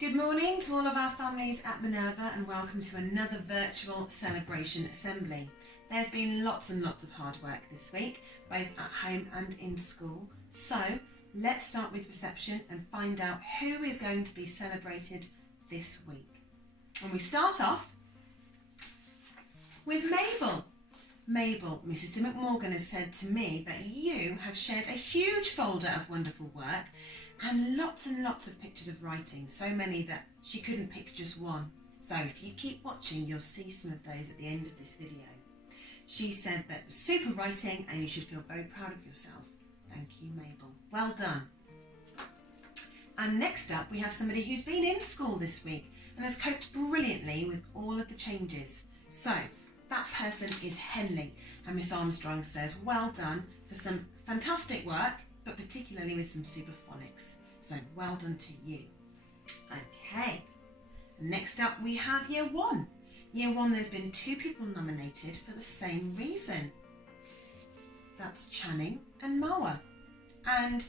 Good morning to all of our families at Minerva and welcome to another virtual celebration assembly. There's been lots and lots of hard work this week, both at home and in school. So let's start with reception and find out who is going to be celebrated this week. And we start off with Mabel. Mabel, Mrs. de McMorgan has said to me that you have shared a huge folder of wonderful work and lots of pictures of writing, so many that she couldn't pick just one. So if you keep watching, you'll see some of those at the end of this video. She said that it was super writing and you should feel very proud of yourself. Thank you, Mabel. Well done. And next up, we have somebody who's been in school this week and has coped brilliantly with all of the changes. So that person is Henley, and Miss Armstrong says, well done for some fantastic work, but particularly with some superphonics. So well done to you. Okay, next up we have Year 1. Year 1, there's been 2 people nominated for the same reason. That's Channing and Moa. And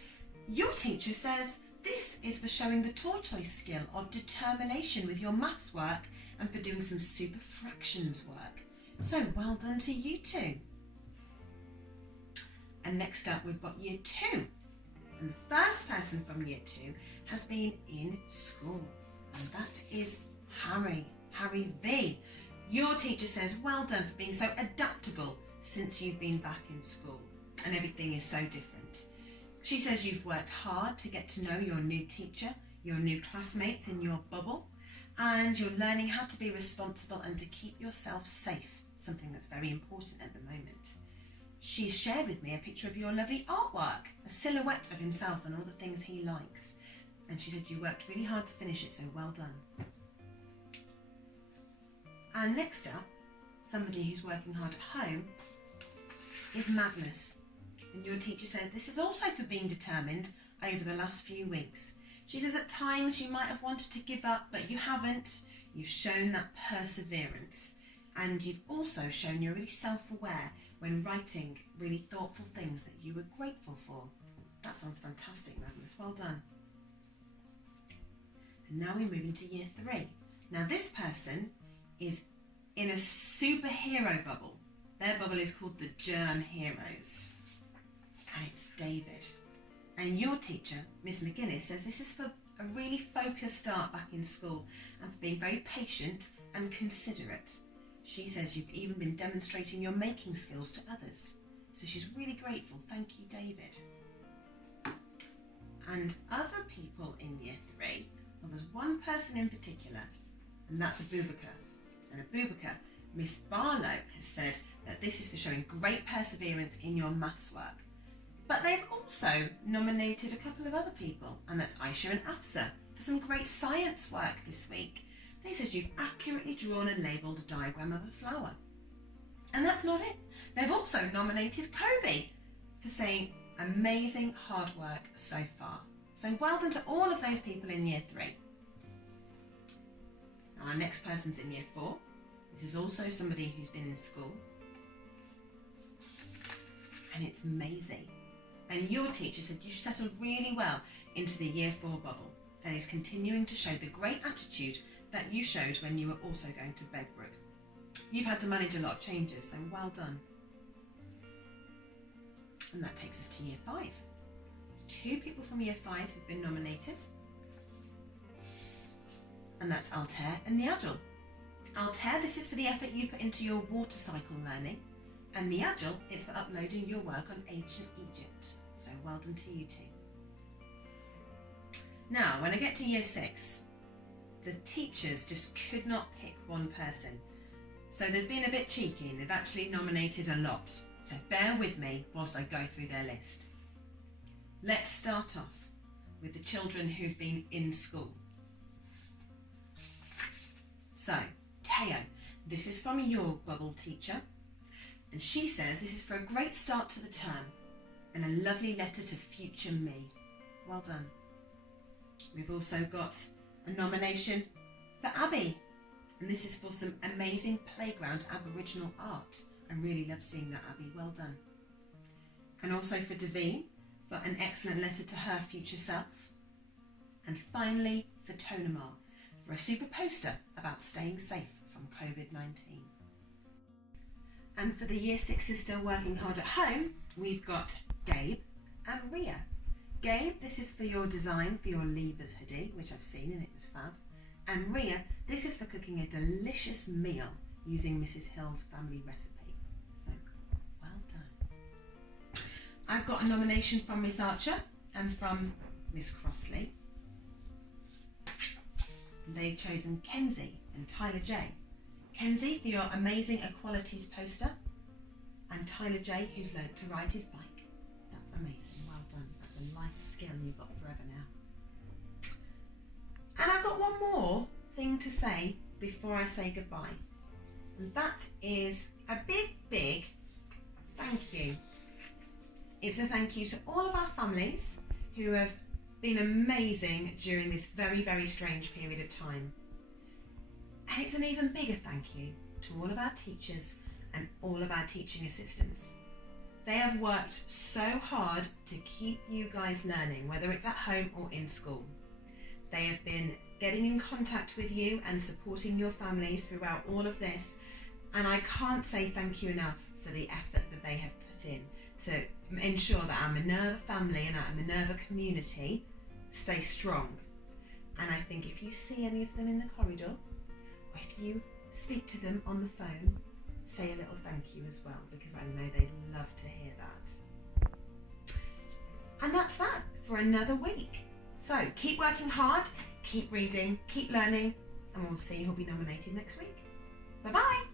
your teacher says this is for showing the tortoise skill of determination with your maths work and for doing some super fractions work. So well done to you two. And next up we've got Year 2. And the first person from Year 2 has been in school. And that is Harry V. Your teacher says well done for being so adaptable since you've been back in school. And everything is so different. She says you've worked hard to get to know your new teacher, your new classmates in your bubble, and you're learning how to be responsible and to keep yourself safe, something that's very important at the moment. She's shared with me a picture of your lovely artwork, a silhouette of himself and all the things he likes. And she said you worked really hard to finish it, so well done. And next up, somebody who's working hard at home is Magnus. And your teacher says this is also for being determined over the last few weeks. She says at times you might have wanted to give up, but you haven't. You've shown that perseverance. And you've also shown you're really self-aware when writing really thoughtful things that you were grateful for. That sounds fantastic, Magnus. Well done. And now we're moving to Year 3. Now this person is in a superhero bubble. Their bubble is called the Germ Heroes. And it's David. And your teacher, Miss McGuinness, says this is for a really focused start back in school and for being very patient and considerate. She says you've even been demonstrating your making skills to others. So she's really grateful. Thank you, David. And other people in Year 3, well, there's one person in particular, and that's Abubakar. And Abubakar, Miss Barlow has said that this is for showing great perseverance in your maths work. But they've also nominated a couple of other people, and that's Aisha and Afsa, for some great science work this week. They said you've accurately drawn and labelled a diagram of a flower. And that's not it. They've also nominated Kobe for saying amazing hard work so far. So well done to all of those people in Year 3. Now our next person's in Year 4. This is also somebody who's been in school. And it's Maisie. And your teacher said you settled really well into the Year 4 bubble and is continuing to show the great attitude that you showed when you were also going to Bedbrook. You've had to manage a lot of changes, so well done. And that takes us to Year 5. There's 2 people from Year 5 who've been nominated. And that's Altair and Niagel. Altair, this is for the effort you put into your water cycle learning. And Niagel is for uploading your work on ancient Egypt. So well done to you two. Now, when I get to Year 6, the teachers just could not pick one person. So they've been a bit cheeky and they've actually nominated a lot. So bear with me whilst I go through their list. Let's start off with the children who've been in school. So, Teo, this is from your bubble teacher. And she says this is for a great start to the term and a lovely letter to future me. Well done. We've also got a nomination for Abby, and this is for some amazing playground Aboriginal art. I really love seeing that, Abby. Well done. And also for Davine for an excellent letter to her future self. And finally for Tonamar for a super poster about staying safe from COVID-19. And for the Year 6s still working hard at home, we've got Gabe and Ria. Gabe, this is for your design for your Leavers hoodie, which I've seen and it was fab. And Ria, this is for cooking a delicious meal using Mrs. Hill's family recipe. So, well done. I've got a nomination from Miss Archer and from Miss Crossley. And they've chosen Kenzie and Tyler J. Kenzie for your amazing equalities poster, and Tyler J, who's learnt to ride his bike. That's amazing, well done. That's a life skill you've got forever now. And I've got one more thing to say before I say goodbye. And that is a big, big thank you. It's a thank you to all of our families who have been amazing during this very, very strange period of time. And it's an even bigger thank you to all of our teachers and all of our teaching assistants. They have worked so hard to keep you guys learning, whether it's at home or in school. They have been getting in contact with you and supporting your families throughout all of this. And I can't say thank you enough for the effort that they have put in to ensure that our Minerva family and our Minerva community stay strong. And I think if you see any of them in the corridor, or if you speak to them on the phone, say a little thank you as well, because I know they'd love to hear that. And that's that for another week. So keep working hard, keep reading, keep learning, and we'll see who'll be nominated next week. Bye-bye.